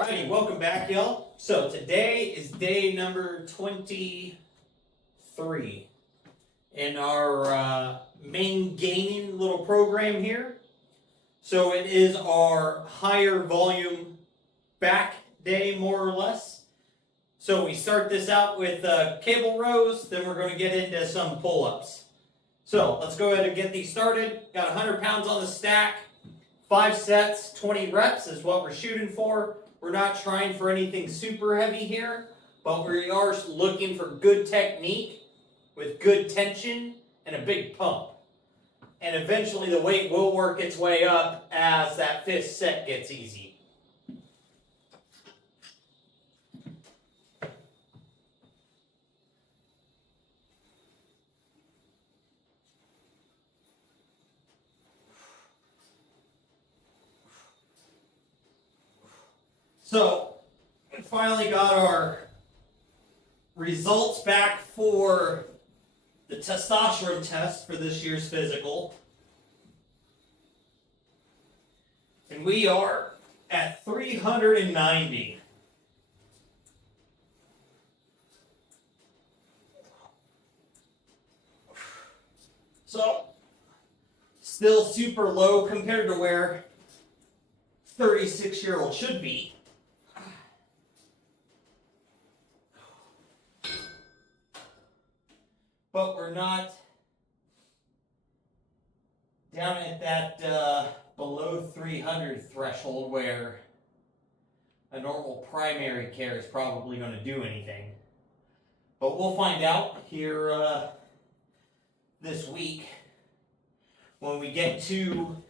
Alrighty, welcome back, y'all. So today is day number 23 in our main gaining little program here. So it is our higher volume back day, more or less. So we start this out with cable rows, then we're going to get into some pull-ups. So let's go ahead and get these started. Got 100 pounds on the stack, 5 sets, 20 reps is what we're shooting for. We're not trying for anything super heavy here, but we are looking for good technique with good tension and a big pump. And eventually the weight will work its way up as that 5th set gets easy. So, we finally got our results back for the testosterone test for this year's physical. And we are at 390. So, still super low compared to where 36-year-old should be. But we're not down at that below 300 threshold where a normal primary care is probably going to do anything. But we'll find out here this week when we get to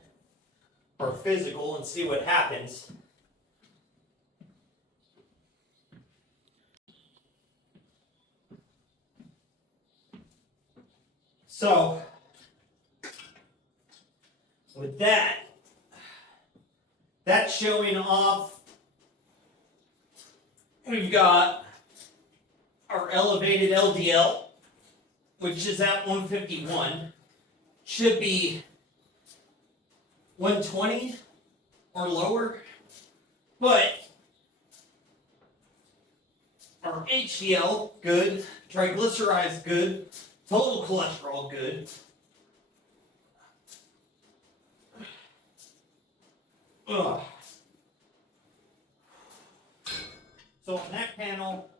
our physical and see what happens. So, with that's showing off. We've got our elevated LDL, which is at 151. Should be 120 or lower. But our HDL, good. Triglycerides, good. Total cholesterol, good. Ugh. So on that panel,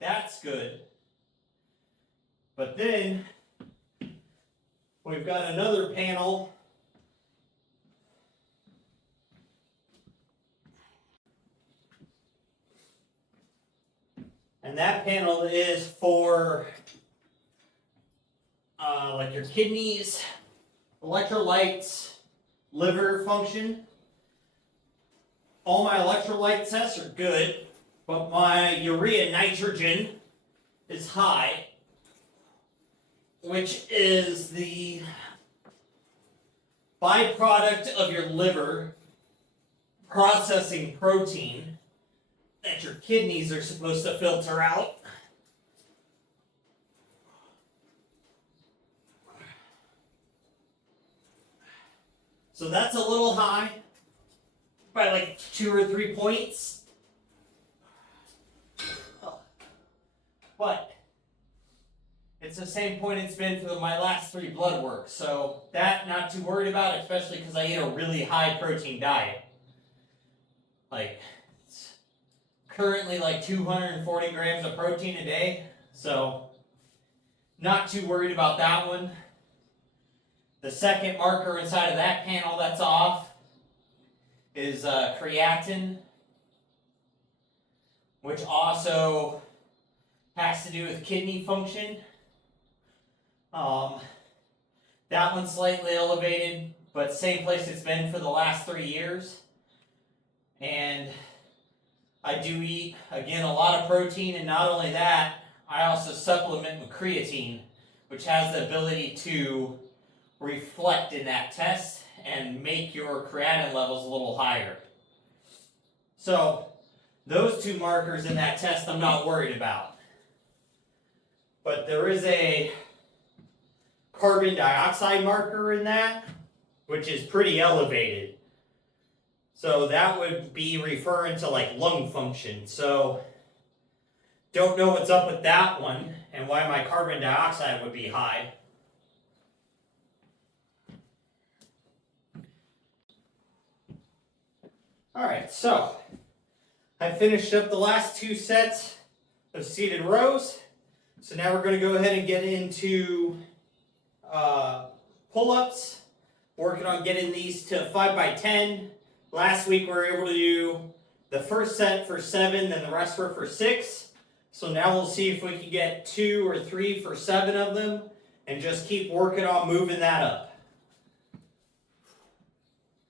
that's good. But then, we've got another panel. And that panel is for like your kidneys, electrolytes, liver function. All my electrolyte tests are good, but my urea nitrogen is high, which is the byproduct of your liver processing protein that your kidneys are supposed to filter out. So that's a little high, by like 2 or 3 points. But it's the same point it's been for my last 3 blood work. So that not too worried about, especially because I eat a really high protein diet. Like, it's currently like 240 grams of protein a day. So not too worried about that one. The second marker inside of that panel that's off is creatinine, which also has to do with kidney function. That one's slightly elevated, but same place it's been for the last 3 years. And I do eat, again, a lot of protein, and not only that, I also supplement with creatine, which has the ability to reflect in that test and make your creatinine levels a little higher. So those 2 markers in that test I'm not worried about. But there is a carbon dioxide marker in that, which is pretty elevated. So that would be referring to like lung function. So don't know what's up with that one and why my carbon dioxide would be high. Alright, so I finished up the last 2 sets of seated rows. So now we're going to go ahead and get into pull-ups. Working on getting these to 5x10. Last week we were able to do the first set for 7, then the rest were for 6. So now we'll see if we can get 2 or 3 for 7 of them and just keep working on moving that up.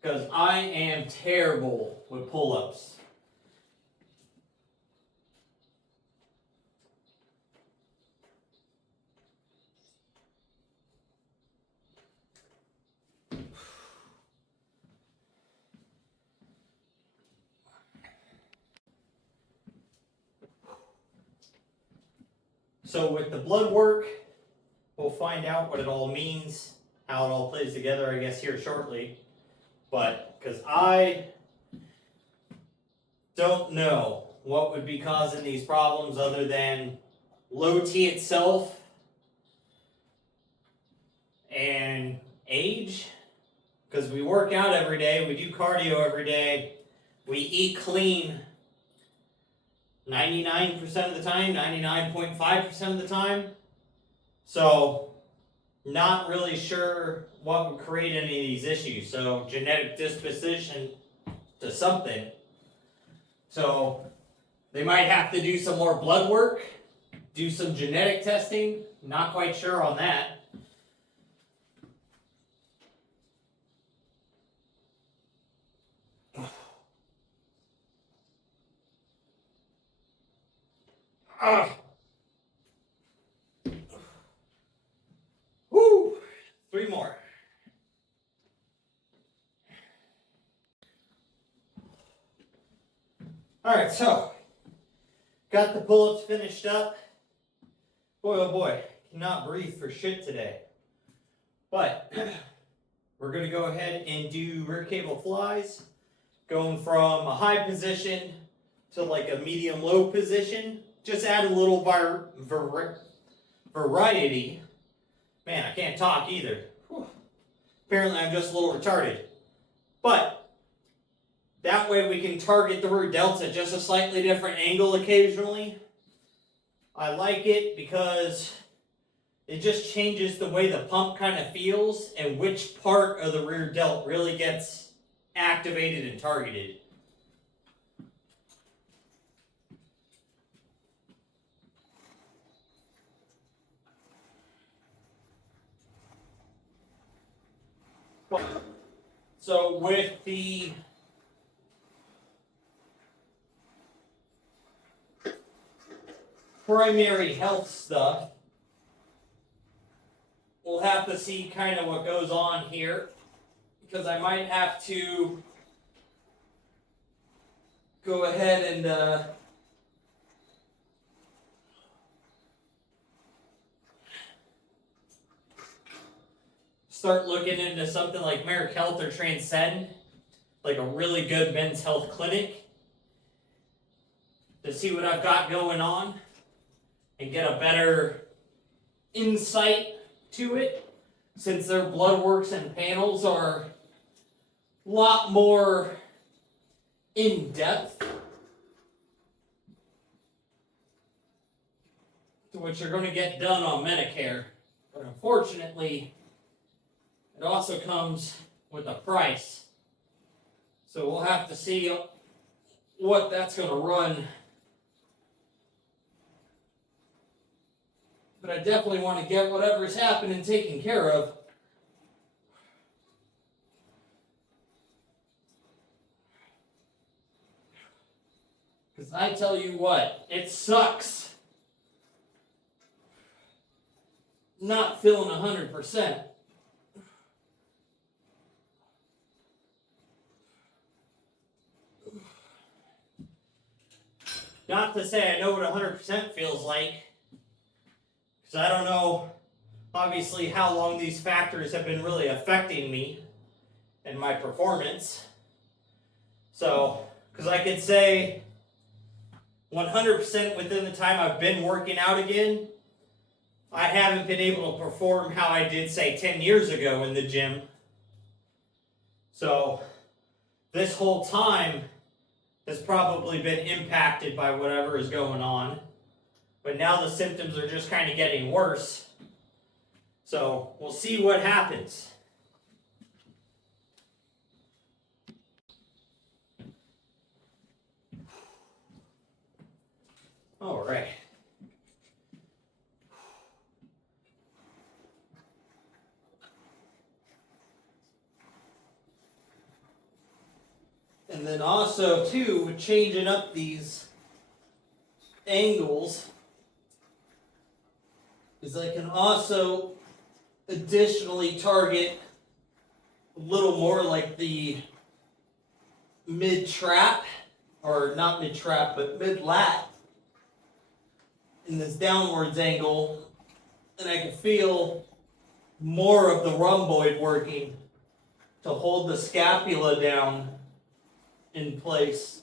Because I am terrible with pull-ups. So with the blood work, we'll find out what it all means, how it all plays together, I guess, here shortly. But because I don't know what would be causing these problems other than low T itself and age. Because we work out every day, we do cardio every day, we eat clean 99% of the time, 99.5% of the time. So, not really sure what would create any of these issues. So, genetic disposition to something. So, they might have to do some more blood work, do some genetic testing. Not quite sure on that. Woo! 3 more. Alright, so got the pull-ups finished up. Boy, oh boy, cannot breathe for shit today. But we're going to go ahead and do rear cable flies, going from a high position to like a medium-low position. Just add a little variety. Man, I can't talk either. Whew. Apparently I'm just a little retarded. But that way we can target the rear delts at just a slightly different angle occasionally. I like it because it just changes the way the pump kind of feels and which part of the rear delt really gets activated and targeted. So with the primary health stuff, we'll have to see kind of what goes on here, because I might have to go ahead and start looking into something like Merrick Health or Transcend, like a really good men's health clinic, to see what I've got going on and get a better insight to it, since their blood works and panels are a lot more in depth to what you're going to get done on Medicare. But unfortunately, it also comes with a price. So we'll have to see what that's going to run. But I definitely want to get whatever's happening taken care of. Because I tell you what, it sucks not feeling 100%. Not to say I know what 100% feels like, because I don't know, obviously, how long these factors have been really affecting me and my performance. So, because I could say 100% within the time I've been working out again, I haven't been able to perform how I did, say, 10 years ago in the gym. So, this whole time has probably been impacted by whatever is going on. But now the symptoms are just kind of getting worse. So, we'll see what happens. All right. And then also, too, changing up these angles is I can also additionally target a little more like the mid-trap, or not mid-trap, but mid-lat in this downwards angle, and I can feel more of the rhomboid working to hold the scapula down in place.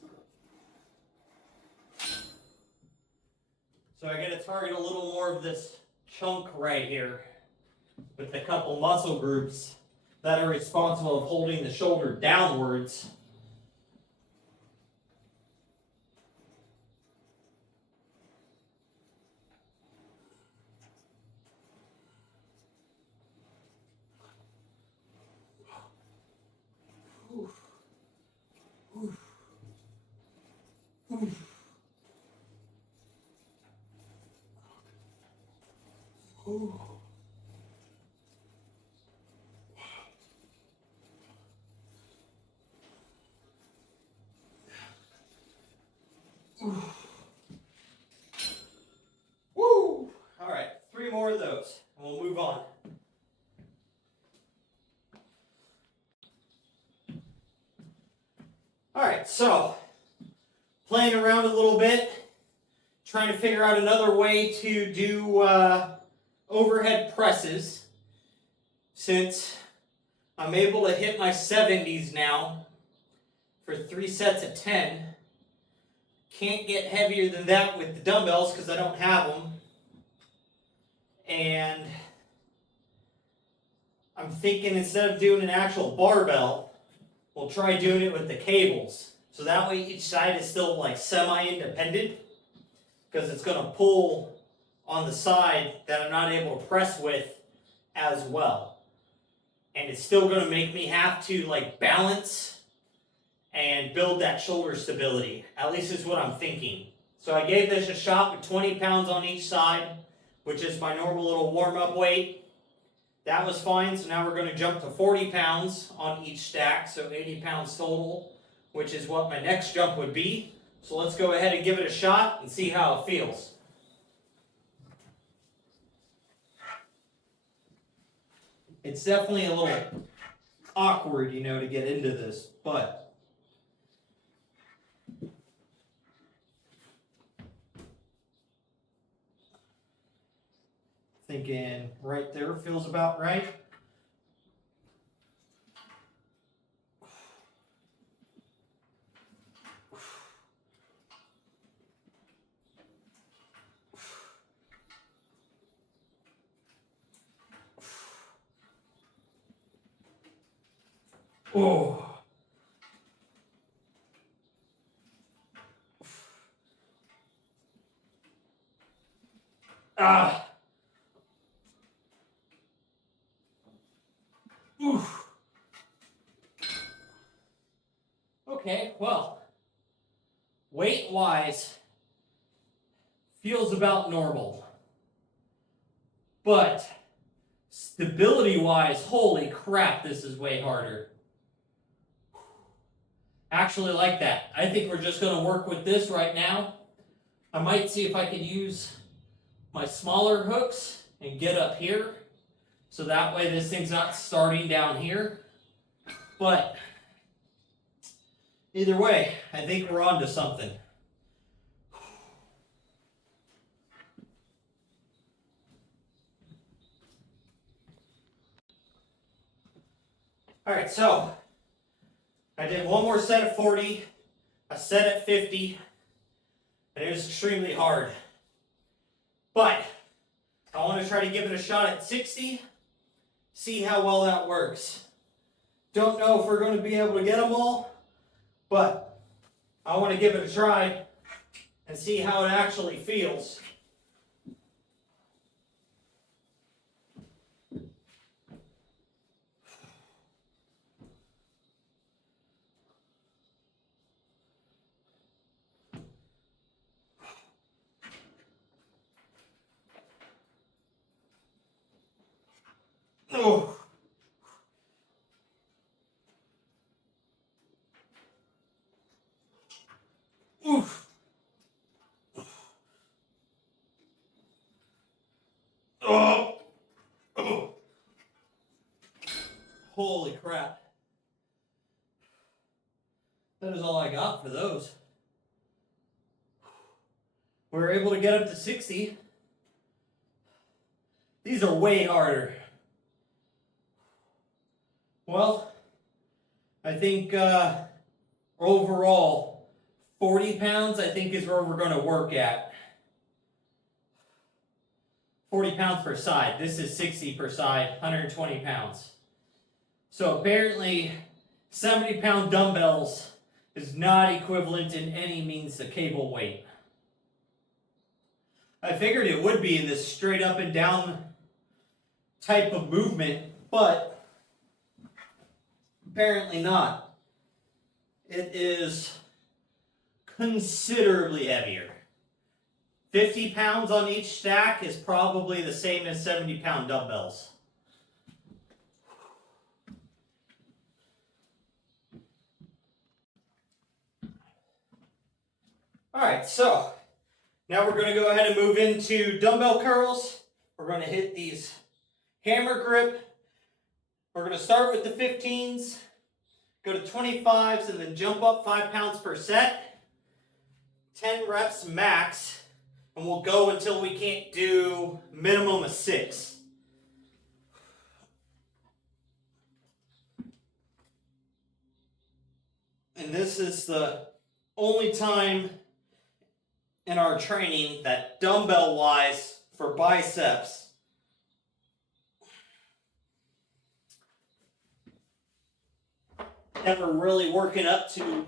So I got to target a little more of this chunk right here with a couple muscle groups that are responsible of holding the shoulder downwards. Woo! All right, 3 more of those, and we'll move on. All right, so playing around a little bit, trying to figure out another way to do overhead presses, since I'm able to hit my 70s now for 3 sets of 10. Can't get heavier than that with the dumbbells because I don't have them. And I'm thinking instead of doing an actual barbell, we'll try doing it with the cables. So that way each side is still like semi-independent, because it's going to pull on the side that I'm not able to press with as well. And it's still going to make me have to like balance and build that shoulder stability. At least is what I'm thinking. So I gave this a shot with 20 pounds on each side, which is my normal little warm-up weight. That was fine, so now we're going to jump to 40 pounds on each stack, so 80 pounds total, which is what my next jump would be. So let's go ahead and give it a shot and see how it feels. It's definitely a little awkward, you know, to get into this, but thinking right there feels about right. Oh. Ah. Oof. Okay, well, weight-wise, feels about normal. But stability-wise, holy crap, this is way harder. Actually like that. I think we're just going to work with this right now. I might see if I could use my smaller hooks and get up here. So that way this thing's not starting down here. But either way, I think we're on to something. All right, so I did one more set at 40, a set at 50, and it was extremely hard. But I want to try to give it a shot at 60, see how well that works. Don't know if we're going to be able to get them all, but I want to give it a try and see how it actually feels. Oh. Oof. Oh. Oh. Holy crap. That is all I got for those. We were able to get up to 60. These are way harder. Well, I think overall, 40 pounds I think is where we're going to work at. 40 pounds per side. This is 60 per side, 120 pounds. So apparently, 70-pound dumbbells is not equivalent in any means to cable weight. I figured it would be in this straight up and down type of movement, but apparently not. It is considerably heavier. 50 pounds on each stack is probably the same as 70-pound dumbbells. Alright, so now we're going to go ahead and move into dumbbell curls. We're going to hit these hammer grip. We're going to start with the 15s, go to 25s, and then jump up 5 pounds per set. 10 reps max, and we'll go until we can't do minimum of 6. And this is the only time in our training that dumbbell-wise for biceps that we're really working up to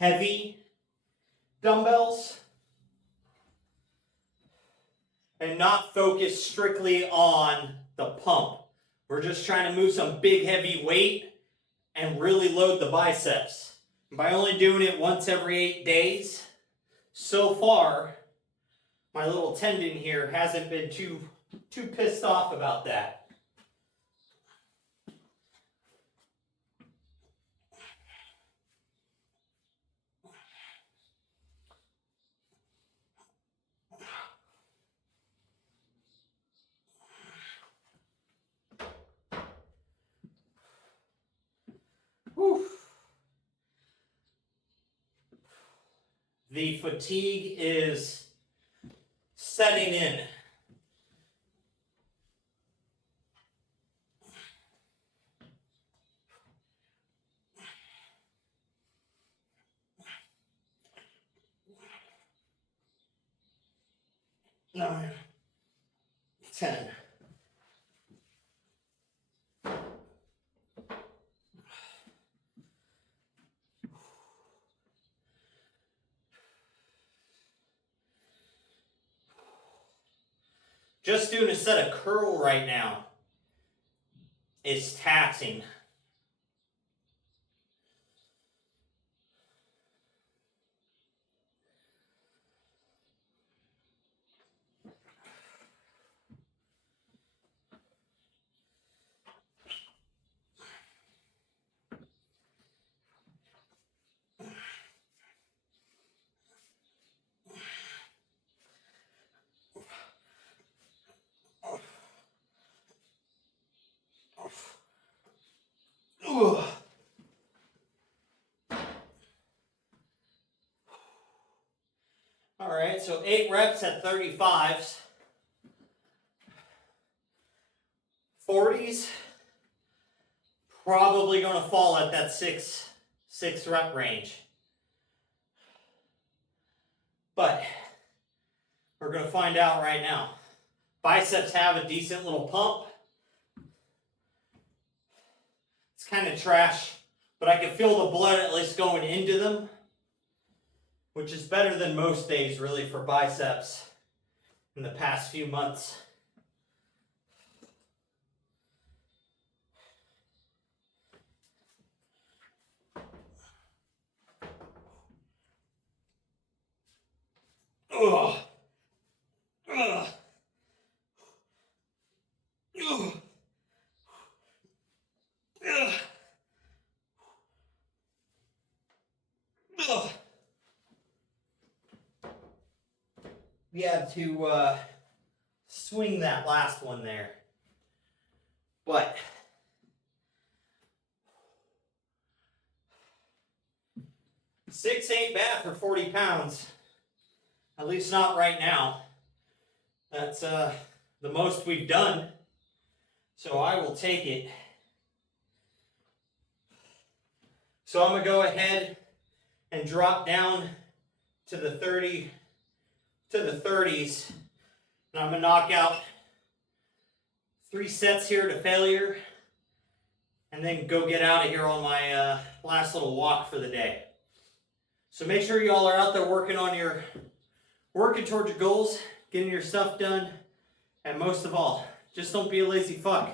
heavy dumbbells and not focus strictly on the pump. We're just trying to move some big heavy weight and really load the biceps. And by only doing it once every 8 days, so far, my little tendon here hasn't been too pissed off about that. Whew. The fatigue is setting in. Nine, 10. Just doing a set of curl right now is taxing. Ugh. All right, so 8 reps at 35s. 40s, probably going to fall at that six rep range. But we're going to find out right now. Biceps have a decent little pump. It's kind of trash, but I can feel the blood at least going into them, which is better than most days really for biceps in the past few months. Ugh. Ugh. Ugh. Ugh. Ugh. We had to swing that last one there. But 6 ain't bad for 40 pounds. At least not right now. That's the most we've done. So I will take it. So I'm going to go ahead and drop down to the 30, to the 30s. And I'm going to knock out 3 sets here to failure. And then go get out of here on my last little walk for the day. So make sure y'all are out there working towards your goals, getting your stuff done. And most of all, just don't be a lazy fuck.